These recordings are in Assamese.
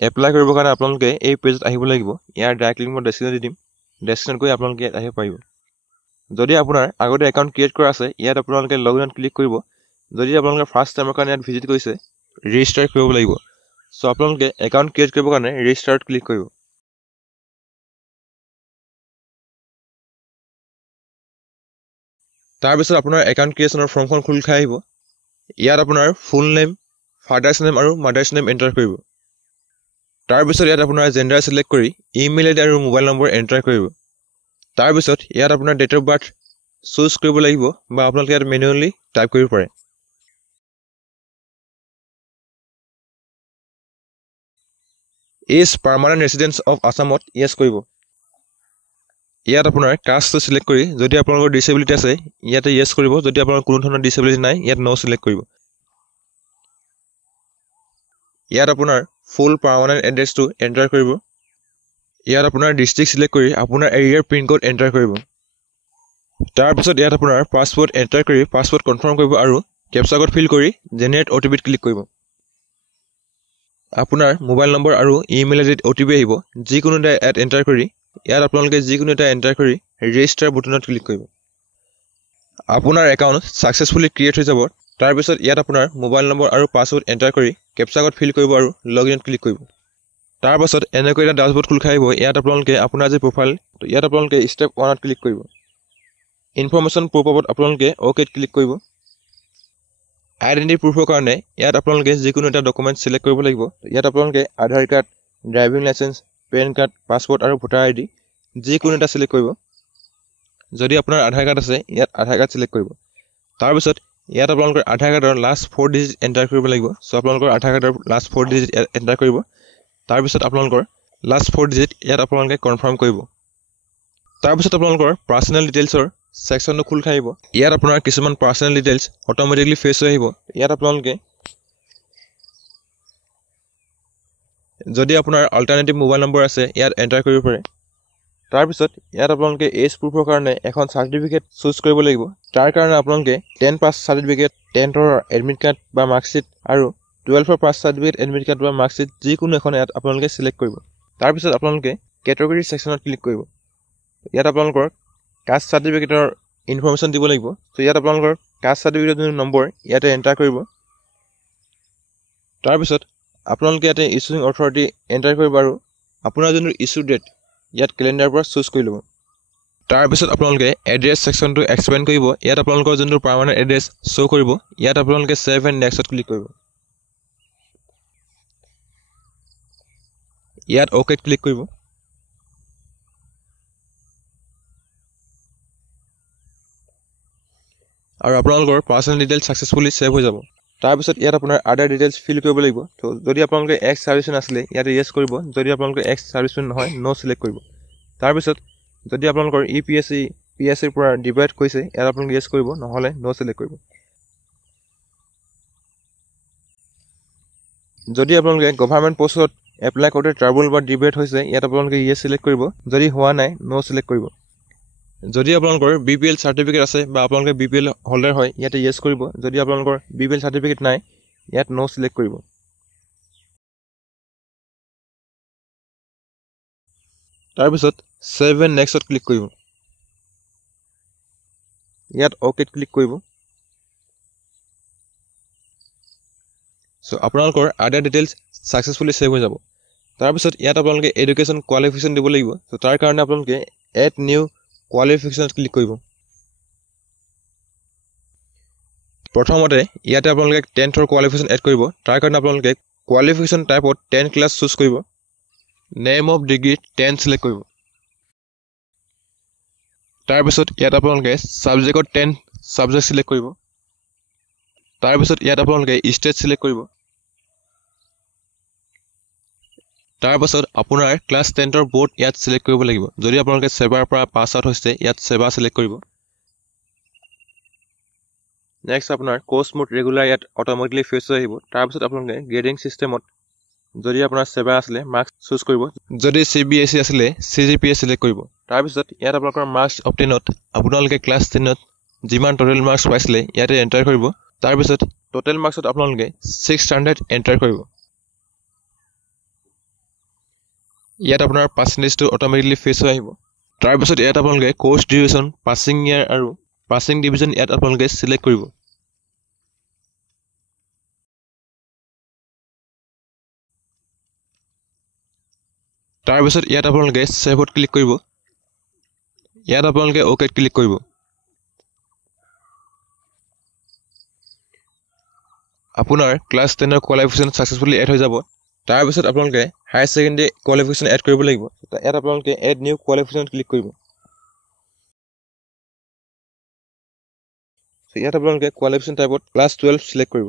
এপ্লাই কৰিবৰ কাৰণে আপোনালোকে এই পেজত আহিব লাগিব। ইয়াৰ ডাইৰেক্ট লিংক মই ডেছক্ৰিপশ্যনত দি দিম। ডেছক্ৰিপশ্যনত গৈ আপোনালোকে ইয়াত আহিব পাৰিব। যদি আপোনাৰ আগতে একাউণ্ট ক্ৰিয়েট কৰা আছে, ইয়াত আপোনালোকে লগইনত ক্লিক কৰিব। যদি আপোনালোকে ফাৰ্ষ্ট টাইমৰ কাৰণে ইয়াত ভিজিট কৰিছে, ৰেজিষ্টাৰ কৰিব লাগিব। চ' আপোনালোকে একাউণ্ট ক্ৰিয়েট কৰিবৰ কাৰণে ৰেজিষ্টাৰত ক্লিক কৰিব। তাৰপিছত আপোনাৰ একাউণ্ট ক্ৰিয়েশ্যনৰ ফৰ্মখন খোল খাই আহিব। ইয়াত আপোনাৰ ফুল নেম, ফাদাৰ্ছ নেম আৰু মাদাৰ্ছ নেম এণ্টাৰ কৰিব। তাৰপিছত ইয়াত আপোনাৰ জেণ্ডাৰ ছিলেক্ট কৰি ইমেইল আইডি আৰু মোবাইল নম্বৰ এণ্টাৰ কৰিব। তাৰপিছত ইয়াত আপোনাৰ ডেট অফ বাৰ্থ চুজ কৰিব লাগিব বা আপোনালোকে ইয়াত মেনুৱেলি টাইপ কৰিব পাৰে। ইজ পাৰ্মানেণ্ট ৰেচিডেন্স অফ আছামত য়েছ কৰিব। ইয়াত আপোনাৰ কাষ্টটো ছিলেক্ট কৰি যদি আপোনালোকৰ ডিচেবিলিটি আছে ইয়াতে য়েছ কৰিব। যদি আপোনাৰ কোনো ধৰণৰ ডিচেবিলিটি নাই ইয়াত ন' ছিলেক্ট কৰিব। ইয়াত আপোনাৰ ফুল পাৰ্মানেণ্ট এড্ৰেছটো এণ্টাৰ কৰিব। ইয়াত আপোনাৰ ডিষ্ট্ৰিক্ট ছিলেক্ট কৰি আপোনাৰ এৰিয়াৰ পিন কোড এণ্টাৰ কৰিব। তাৰপিছত ইয়াত আপোনাৰ পাছৱৰ্ড এণ্টাৰ কৰি পাছৱৰ্ড কনফাৰ্ম কৰিব আৰু কেপচা কোড ফিল কৰি জেনেৰেট অ'টিপিত ক্লিক কৰিব। আপোনাৰ মোবাইল নম্বৰ আৰু ইমেইল আইডিত অ'টিপি আহিব। যিকোনো এটা ইয়াত এণ্টাৰ কৰি ইয়াত আপোনালোকে যিকোনো এটা এণ্টাৰ কৰি ৰেজিষ্টাৰ বুটনত ক্লিক কৰিব। আপোনাৰ একাউণ্ট ছাকচেছফুলি ক্ৰিয়েট হৈ যাব। তাৰপিছত ইয়াত আপোনাৰ মোবাইল নম্বৰ আৰু পাছৱৰ্ড এণ্টাৰ কৰি কেপচা কোড ফিল কৰিব আৰু লগইনত ক্লিক কৰিব। তাৰপাছত এনেকৈ এটা ডাছবৰ্ড খোল খাই আহিব। ইয়াত আপোনালোকে আপোনাৰ যি প্ৰফাইল ইয়াত আপোনালোকে ষ্টেপ 1ত ক্লিক কৰিব। ইনফৰমেশ্যন প্ৰুফত আপোনালোকে অ'কেত ক্লিক কৰিব। আইডেণ্টিটি প্ৰুফৰ কাৰণে ইয়াত আপোনালোকে যিকোনো এটা ডকুমেণ্ট ছিলেক্ট কৰিব লাগিব। ইয়াত আপোনালোকে Aadhaar card, driving license, PAN card, passport আৰু ভোটাৰ আইডি যিকোনো এটা ছিলেক্ট কৰিব। যদি আপোনাৰ আধাৰ কাৰ্ড আছে ইয়াত আধাৰ কাৰ্ড ছিলেক্ট কৰিব। তাৰপিছত ইয়াত আপোনালোকৰ আধাৰ কাৰ্ডৰ লাষ্ট 4 ডিজিট এণ্টাৰ কৰিব লাগিব। চ' আপোনালোকৰ আধাৰ কাৰ্ডৰ লাষ্ট 4 ডিজিট এণ্টাৰ কৰিব। তাৰপিছত আপোনালোকৰ লাষ্ট 4 ডিজিট ইয়াত আপোনালোকে কনফাৰ্ম কৰিব। তাৰপিছত আপোনালোকৰ পাৰ্চনেল ডিটেইলছৰ ছেকশ্যনটো খোল খাই আহিব। ইয়াত আপোনাৰ কিছুমান পাৰ্চনেল ডিটেইলছ অট'মেটিকলি ফেচ হৈ আহিব। ইয়াত আপোনালোকে যদি আপোনাৰ অল্টাৰনেটিভ মোবাইল নম্বৰ আছে ইয়াত এণ্টাৰ কৰিব পাৰে। তাৰপিছত ইয়াত আপোনালোকে এজ প্ৰুফৰ কাৰণে এখন চাৰ্টিফিকেট চুজ কৰিব লাগিব। তাৰ কাৰণে আপোনালোকে 10 পাছ চাৰ্টিফিকেট, 10ৰ এডমিট কাৰ্ড বা মাৰ্কশ্বিট আৰু 12ৰ পাছ চাৰ্টিফিকেট, এডমিট কাৰ্ড বা মাৰ্কশ্বিট যিকোনো এখন ইয়াত আপোনালোকে ছিলেক্ট কৰিব। তাৰপিছত আপোনালোকে কেটেগৰী ছেকশ্যনত ক্লিক কৰিব। ইয়াত আপোনালোকৰ কাষ্ট চাৰ্টিফিকেটৰ ইনফৰমেশ্যন দিব লাগিব। চ' ইয়াত আপোনালোকৰ কাষ্ট চাৰ্টিফিকেটৰ যোনটো নম্বৰ ইয়াতে এণ্টাৰ কৰিব। তাৰপিছত আপোনালোকে ইয়াতে ইছ্যুইং অথৰিটি এণ্টাৰ কৰিব আৰু আপোনাৰ যোনটো ইছ্যু ডেট ইয়াত কেলেণ্ডাৰৰ পৰা চুজ কৰি ল'ব। তাৰপিছত আপোনালোকে এড্ৰেছ ছেকশ্যনটো এক্সপেণ্ড কৰিব। ইয়াত আপোনালোকৰ যোনটো পাৰ্মানেণ্ট এড্ৰেছ শ্ব' কৰিব। ইয়াত আপোনালোকে ছেভ এণ্ড নেক্সটত ক্লিক কৰিব। ইয়াত অ'কেত ক্লিক কৰিব। আৰু আপোনালোকৰ পাৰ্চনেল ডিটেইলছ ছাকচেছফুলি ছেভ হৈ যাব। তাৰপিছত ইয়াত আপোনাৰ আদাৰ ডিটেইলছ ফিল কৰিব লাগিব। তো যদি আপোনালোকে এক্স ছাৰ্ভিচমেন আছিলে ইয়াতে য়েছ কৰিব। যদি আপোনালোকে এক্স ছাৰ্ভিচমেন নহয় ন' ছিলেক্ট কৰিব। তাৰপিছত যদি আপোনালোকৰ PSCৰ পৰা ডিভাইড কৰিছে ইয়াত আপোনালোকে য়েছ কৰিব, নহ'লে ন' ছিলেক্ট কৰিব। যদি আপোনালোকে গভাৰ্ণমেণ্ট পষ্টত এপ্লাই কৰোঁতে ট্ৰাবল বা ডিবেট হৈছে ইয়াত আপোনালোকে য়েছ ছিলেক্ট কৰিব। যদি হোৱা নাই ন' ছিলেক্ট কৰিব। যদি আপোনালোকৰ BPL চাৰ্টিফিকেট আছে বা আপোনালোকে BPL হোল্ডাৰ হয় ইয়াতে য়েছ কৰিব। যদি আপোনালোকৰ BPL চাৰ্টিফিকেট নাই ইয়াত ন' ছিলেক্ট কৰিব। তাৰপিছত ছেভ এণ্ড নেক্সটত ক্লিক কৰিব। ইয়াত অ'কেত ক্লিক কৰিব। চ' আপোনালোকৰ আদাৰ ডিটেইলছ ছাকচেছফুলি ছেভ হৈ যাব। তাৰপিছত ইয়াত আপোনালোকে এডুকেশ্যন কোৱালিফিকেশ্যন দিব লাগিব। চ' তাৰ কাৰণে আপোনালোকে এড নিউ কোৱালিফিকেশ্যনত ক্লিক কৰিব। প্ৰথমতে ইয়াতে আপোনালোকে 10ৰ কোৱালিফিকেশ্যন এড কৰিব। তাৰ কাৰণে আপোনালোকে কোৱালিফিকেশ্যন টাইপত 10 ক্লাছ চুজ কৰিব। নেম অফ ডিগ্ৰী 10 ছিলেক্ট কৰিব। তাৰপিছত ইয়াত আপোনালোকে ছাবজেক্টত 10 ছাবজেক্ট ছিলেক্ট কৰিব। তাৰপিছত ইয়াত আপোনালোকে ষ্টেট ছিলেক্ট কৰিব। তাৰপাছত আপোনাৰ ক্লাছ 10ৰ বৰ্ড ইয়াত ছিলেক্ট কৰিব লাগিব। যদি আপোনালোকে ছেবাৰ পৰা পাছ আউট হৈছে ইয়াত ছেবা ছিলেক্ট কৰিব। নেক্সট আপোনাৰ কোৰ্ছ মোড ৰেগুলাৰ ইয়াত অট'মেটিকলি ফেচ হৈ আহিব। তাৰপিছত আপোনালোকে গ্ৰেডিং ছিষ্টেমত যদি আপোনাৰ ছেবা আছিলে মাৰ্কছ চুজ কৰিব। যদি CBSE আছিলে CGPA ছিলেক্ট কৰিব। তাৰপিছত ইয়াত আপোনালোকৰ মাৰ্কছ অবটেইনত আপোনালোকে ক্লাছ 10ত যিমান টোটেল মাৰ্কছ পাইছিলে ইয়াতে এণ্টাৰ কৰিব। তাৰপিছত টোটেল মাৰ্কছত আপোনালোকে 600 এণ্টাৰ কৰিব। ইয়াত আপোনাৰ পাৰ্চেণ্টেজটো অট'মেটিকলি ফেচ হৈ আহিব। তাৰপিছত ইয়াত আপোনালোকে কোৰ্চ ডিউৰেশ্যন, পাছিং ইয়াৰ আৰু পাছিং ডিভিজন ইয়াত আপোনালোকে চিলেক্ট কৰিব। তাৰপিছত ইয়াত আপোনালোকে ছেভত ক্লিক কৰিব। ইয়াত আপোনালোকে অ'কেত ক্লিক কৰিব। আপোনাৰ ক্লাছ 10ৰ কোৱালিফিকেশ্যন ছাকচেছফুলি এড হৈ যাব। তাৰপিছত আপোনালোকে হায়াৰ ছেকেণ্ডেৰী কোৱালিফিকেশ্যন এড কৰিব লাগিব। ইয়াত আপোনালোকে এড নিউ কোৱালিফিকেশ্যন ক্লিক কৰিব। ইয়াত আপোনালোকে কোৱালিফিকেশ্যন টাইপত ক্লাছ 12 চিলেক্ট কৰিব।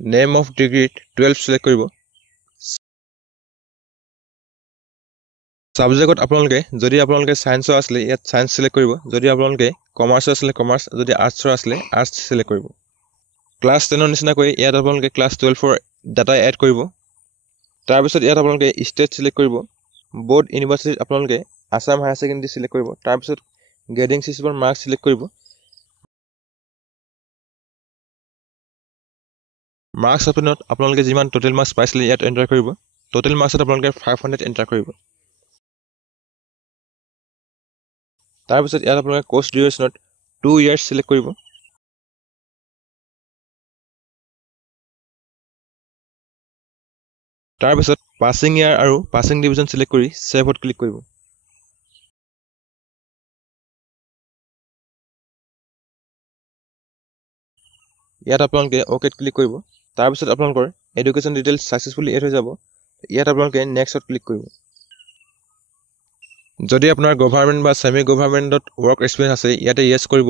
নেম অফ ডিগ্ৰীত 12 চিলেক্ট কৰিব। ছাবজেক্টত আপোনালোকে যদি আপোনালোকে ছায়েন্সৰ আছিলে ইয়াত ছায়েন্স চিলেক্ট কৰিব। যদি আপোনালোকে কমাৰ্চৰ আছিলে কমাৰ্চ, যদি আৰ্টছৰ আছিলে আৰ্টছ চিলেক্ট কৰিব। ক্লাছ 10ৰ নিচিনাকৈ ইয়াত আপোনালোকে ক্লাছ 12ৰ ডাটা এড কৰিব। তাৰপিছত ইয়াত আপোনালোকে ষ্টেট চিলেক্ট কৰিব। বৰ্ড ইউনিভাৰ্চিটিত আপোনালোকে আছাম হায়াৰ ছেকেণ্ডেৰী চিলেক্ট কৰিব। তাৰপিছত গ্ৰেডিং ছিষ্টেমৰ মাৰ্কছ চিলেক্ট কৰিব। মাৰ্কছ অপশ্যনত আপোনালোকে যিমান টোটেল মাৰ্কছ পাইছিলে ইয়াত এণ্টাৰ কৰিব। টোটেল মাৰ্কছত আপোনালোকে 500 এণ্টাৰ কৰিব। তাৰপিছত ইয়াত আপোনালোকে কোৰ্চ ডিউৰেশ্যনত 2 years চিলেক্ট কৰিব। তাৰপিছত পাছিং ইয়াৰ আৰু পাছিং ডিভিজন চিলেক্ট কৰি ছেভত ক্লিক কৰিব। ইয়াত আপোনালোকে অ'কেত ক্লিক কৰিব। তাৰপিছত আপোনালোকৰ এডুকেশ্যন ডিটেইলছ ছাকচেছফুলি এড হৈ যাব। ইয়াত আপোনালোকে নেক্সটত ক্লিক কৰিব। যদি আপোনাৰ গভাৰ্ণমেণ্ট বা ছেমি গভাৰ্ণমেণ্টত ৱৰ্ক এক্সপিৰিয়েঞ্চ আছে ইয়াতে য়েছ কৰিব।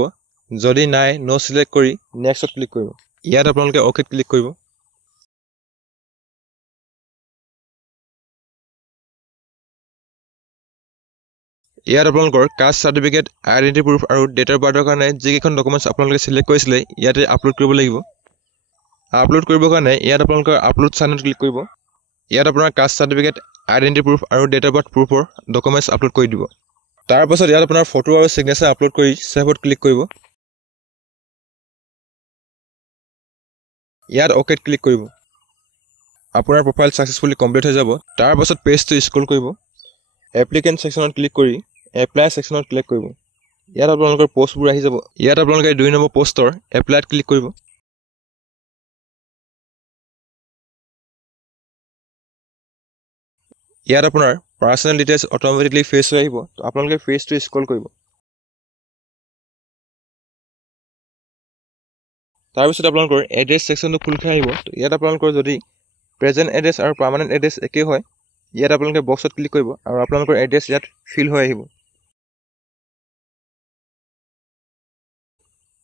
যদি নাই ন' চিলেক্ট কৰি নেক্সটত ক্লিক কৰিব। ইয়াত আপোনালোকে অ'কেত ক্লিক কৰিব। ইয়াত আপোনালোকৰ কাষ্ট চাৰ্টিফিকেট, আইডেণ্টি প্ৰুফ আৰু ডেট অফ বাৰ্থৰ কাৰণে যিকেইখন ডকুমেণ্টছ আপোনালোকে চিলেক্ট কৰিছিলে ইয়াতে আপলোড কৰিব লাগিব। আপলোড কৰিবৰ কাৰণে ইয়াত আপোনালোকৰ আপলোড চাইনত ক্লিক কৰিব। ইয়াত আপোনাৰ কাষ্ট চাৰ্টিফিকেট, আইডেণ্টি প্ৰুফ আৰু ডেট অফ বাৰ্থ প্ৰুফৰ ডকুমেণ্টছ আপলোড কৰি দিব। তাৰপাছত ইয়াত আপোনাৰ ফটো আৰু ছিগনেচাৰ আপলোড কৰি ছেভত ক্লিক কৰিব। ইয়াত অ'কেত ক্লিক কৰিব। আপোনাৰ প্ৰফাইল ছাকচেছফুলি কমপ্লিট হৈ যাব। তাৰপাছত পেজটো স্ক্ৰল কৰিব। এপ্লিকেণ্ট ছেকশ্যনত ক্লিক কৰি এপ্লাই ছেকশ্যনত ক্লিক কৰিব। ইয়াত আপোনালোকৰ পষ্টবোৰ আহি যাব। ইয়াত আপোনালোকে 2 নম্বৰ পষ্টৰ এপ্লাইত ক্লিক কৰিব। ইয়াত আপোনাৰ পাৰ্চনেল ডিটেইলছ অট'মেটিকলি ফেচ হৈ আহিব। আপোনালোকে পেজটো স্ক্ৰল কৰিব। তাৰপিছত আপোনালোকৰ এড্ৰেছ ছেকশ্যনটো খোল খাই আহিব। ইয়াত আপোনালোকৰ যদি প্ৰেজেণ্ট এড্ৰেছ আৰু পাৰ্মানেণ্ট এড্ৰেছ একেই হয় ইয়াত আপোনালোকে বক্সত ক্লিক কৰিব আৰু আপোনালোকৰ এড্ৰেছ ইয়াত ফিল হৈ আহিব।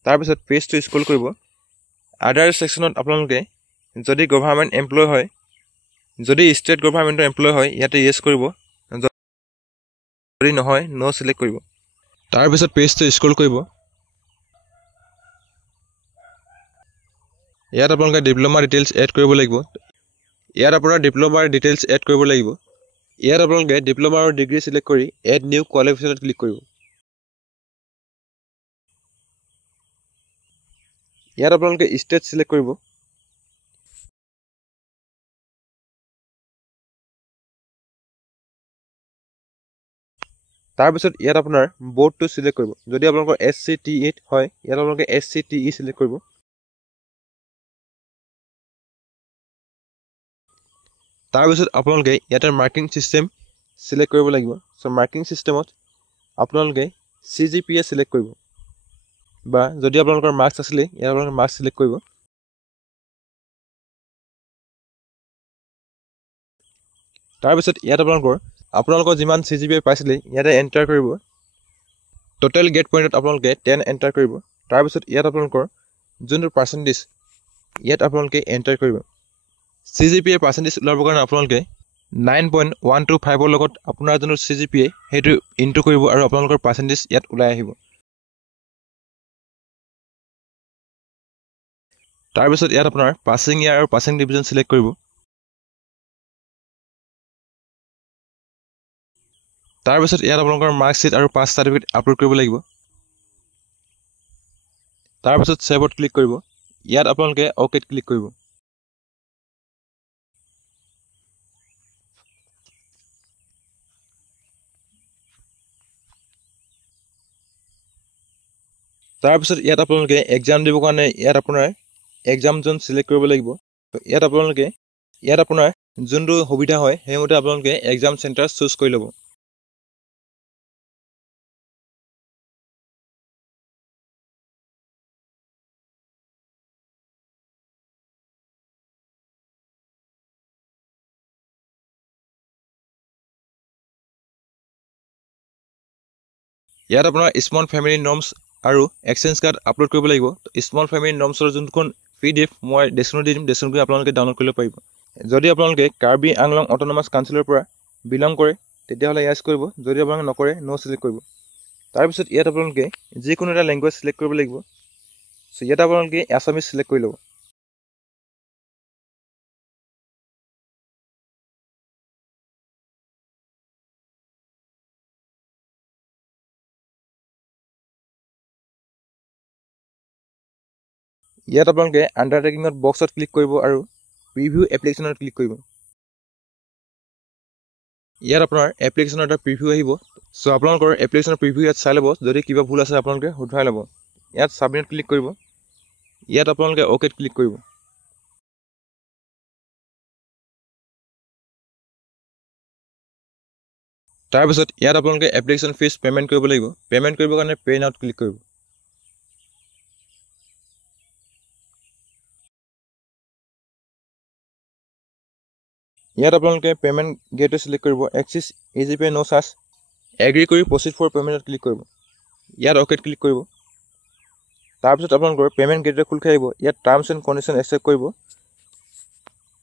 তাৰপিছত পেজটো স্ক্ৰল কৰিব। আদাৰ ছেকশ্যনত আপোনালোকে যদি গভাৰ্ণমেণ্ট এমপ্লয় হয়, যদি ষ্টেট গভাৰ্ণমেণ্টৰ এমপ্লয় হয় ইয়াতে য়েছ কৰিব। যদি নহয় ন' চিলেক্ট কৰিব। তাৰপিছত পেজটো স্ক্ৰল কৰিব। ইয়াত আপোনালোকে ডিপ্ল'মা ডিটেইলছ এড কৰিব লাগিব। ইয়াত আপোনাৰ ডিপ্ল'মাৰ ডিটেইলছ এড কৰিব লাগিব। ইয়াত আপোনালোকে ডিপ্ল'মা আৰু ডিগ্ৰী চিলেক্ট কৰি এড নিউ কোৱালিফিকেশ্যনত ক্লিক কৰিব। ইয়াত আপোনালোকে ষ্টেট চিলেক্ট কৰিব। তাৰপিছত ইয়াত আপোনাৰ বৰ্ডটো চিলেক্ট কৰিব। যদি আপোনালোকৰ SCTE হয় ইয়াত আপোনালোকে SCTE চিলেক্ট কৰিব। তাৰপিছত আপোনালোকে ইয়াতে মাৰ্কিং ছিষ্টেম চিলেক্ট কৰিব লাগিব। চ' মাৰ্কিং ছিষ্টেমত আপোনালোকে CGPA চিলেক্ট কৰিব, বা যদি আপোনালোকৰ মাৰ্কছ আছিলে ইয়াত আপোনালোকে মাৰ্কছ চিলেক্ট কৰিব। তাৰপিছত ইয়াত আপোনালোকৰ যিমান CGPA পাইছিলে ইয়াতে এণ্টাৰ কৰিব। টোটেল গ্ৰেড পইণ্টত আপোনালোকে 10 এণ্টাৰ কৰিব। তাৰপিছত ইয়াত আপোনালোকৰ যোনটো পাৰ্চেণ্টেজ ইয়াত আপোনালোকে এণ্টাৰ কৰিব। CGPA পাৰ্চেণ্টেজ ওলাবৰ কাৰণে আপোনালোকে 9.125ৰ লগত আপোনাৰ যোনটো CGPA সেইটো ইনটু কৰিব আৰু আপোনালোকৰ পাৰ্চেণ্টেজ ইয়াত ওলাই আহিব। তাৰপিছত ইয়াত আপোনাৰ পাছিং ইয়াৰ আৰু পাছিং ডিভিজন চিলেক্ট কৰিব। তাৰপিছত ইয়াত আপোনালোকৰ মাৰ্কশ্বিট আৰু পাছ চাৰ্টিফিকেট আপলোড কৰিব লাগিব। তাৰপিছত ছেভত ক্লিক কৰিব। ইয়াত আপোনালোকে অ'কেত ক্লিক কৰিব। তাৰপিছত ইয়াত আপোনালোকে এক্সাম দিবৰ কাৰণে ইয়াত আপোনাৰ এক্সাম জোন চিলেক্ট কৰিব লাগিব। ইয়াত আপোনালোকে আপোনাৰ যোনটো সুবিধা হয় সেইমতে আপোনালোকে এক্সাম চেণ্টাৰ চুজ কৰি ল'ব। ইয়াত আপোনাৰ স্মল ফেমিলি নৰ্মছ আৰু এক্সচেঞ্জ কাৰ্ড আপলোড কৰিব লাগিব। স্মল ফেমিলি নৰ্মছৰ যোনখন PDF মই ডেছক্ৰিপশ্যনত দি দিম, ডেছক্ৰিপশ্যনত গৈ আপোনালোকে ডাউনলোড কৰিব পাৰিব। যদি আপোনালোকে কাৰ্বি আংলং অট'নমাছ কাউন্সিলৰ পৰা বিলং কৰে তেতিয়াহ'লে ইয়াছ কৰিব, যদি আপোনালোকে নকৰে ন' চিলেক্ট কৰিব। তাৰপিছত ইয়াত আপোনালোকে যিকোনো এটা লেংগুৱেজ চিলেক্ট কৰিব লাগিব। চ' ইয়াত আপোনালোকে আছামিজ চিলেক্ট কৰি ল'ব। ইয়াত আপোনালোকে আণ্ডাৰটেকিঙত বক্সত ক্লিক কৰিব আৰু প্ৰিভিউ এপ্লিকেশ্যনত ক্লিক কৰিব। ইয়াত আপোনাৰ এপ্লিকেশ্যনৰ এটা প্ৰিভিউ আহিব। চ' আপোনালোকৰ এপ্লিকেশ্যনৰ প্ৰিভিউ ইয়াত চাই ল'ব, যদি কিবা ভুল আছে আপোনালোকে শুধৰাই ল'ব। ইয়াত ছাবমিট ক্লিক কৰিব। ইয়াত আপোনালোকে অ'কেত ক্লিক কৰিব। তাৰপিছত ইয়াত আপোনালোকে এপ্লিকেশ্যন ফিজ পে'মেণ্ট কৰিব লাগিব। পে'মেণ্ট কৰিবৰ কাৰণে পে' নাওত ক্লিক কৰিব। ইয়াত আপোনালোকে পে'মেণ্ট গেটৱে চিলেক্ট কৰিব। এক্সিছ ইজি পে' ন' চাৰ্জ এগ্ৰি কৰি প্ৰচিড ফৰ পে'মেণ্টত ক্লিক কৰিব। ইয়াত অ'কেত ক্লিক কৰিব। তাৰপিছত আপোনালোকৰ পে'মেণ্ট গেটৱে খোল খাই আহিব। ইয়াত টাৰ্মছ এণ্ড কণ্ডিশ্যন একচেপ্ট কৰিব।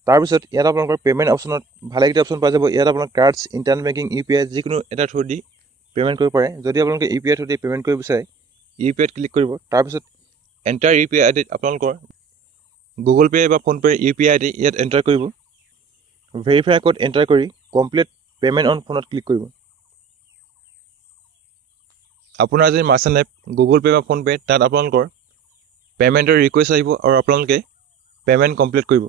তাৰপিছত ইয়াত আপোনালোকৰ পে'মেণ্ট অপশ্যনত ভালেকেইটা অপশ্যন পাই যাব। ইয়াত আপোনাৰ কাৰ্ডছ, ইণ্টাৰনেট বেংকিং, UPI যিকোনো এটা থ্ৰু দি পে'মেণ্ট কৰিব পাৰে। যদি আপোনালোকে UPI থ্ৰু দি পে'মেণ্ট কৰিব বিচাৰে UPIত ক্লিক কৰিব। তাৰপিছত এণ্টাৰ UPI ID আপোনালোকৰ গুগল পে' বা ফোনপে' UPI ID ইয়াত এণ্টাৰ কৰিব। ভেৰিফাই ক'ড এণ্টাৰ কৰি কমপ্লিট পে'মেণ্ট অন ফোনত ক্লিক কৰিব। আপোনাৰ যদি মাৰ্চেণ্ট এপ গুগল পে' বা ফোনপে' তাত আপোনালোকৰ পে'মেণ্টৰ ৰিকুৱেষ্ট আহিব আৰু আপোনালোকে পে'মেণ্ট কমপ্লিট কৰিব।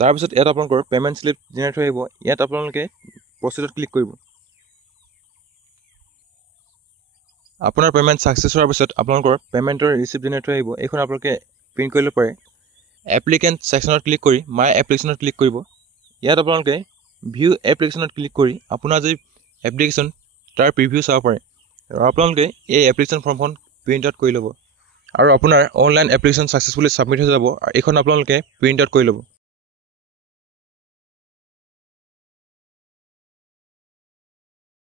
তাৰপিছত ইয়াত আপোনালোকৰ পে'মেণ্ট শ্লিপ জেনেৰেট হৈ আহিব। ইয়াত আপোনালোকে প্ৰচিডত ক্লিক কৰিব। আপোনাৰ পে'মেণ্ট ছাকচেছ হোৱাৰ পিছত আপোনালোকৰ পে'মেণ্টৰ ৰিচিপ্ট জেনেৰেট হৈ আহিব। এইখন আপোনালোকে প্ৰিণ্ট কৰি ল'ব পাৰে। এপ্লিকেণ্ট ছেকশ্যনত ক্লিক কৰি মাই এপ্লিকেশ্যনত ক্লিক কৰিব। ইয়াত আপোনালোকে ভিউ এপ্লিকেশ্যনত ক্লিক কৰি আপোনাৰ যি এপ্লিকেশ্যন তাৰ প্ৰিভিউ চাব পাৰে আৰু আপোনালোকে এই এপ্লিকেশ্যন ফৰ্মখন প্ৰিণ্ট আউট কৰি ল'ব আৰু আপোনাৰ অনলাইন এপ্লিকেশ্যন ছাকচেছফুলি ছাবমিট হৈ যাব। এইখন আপোনালোকে প্ৰিণ্ট আউট কৰি ল'ব।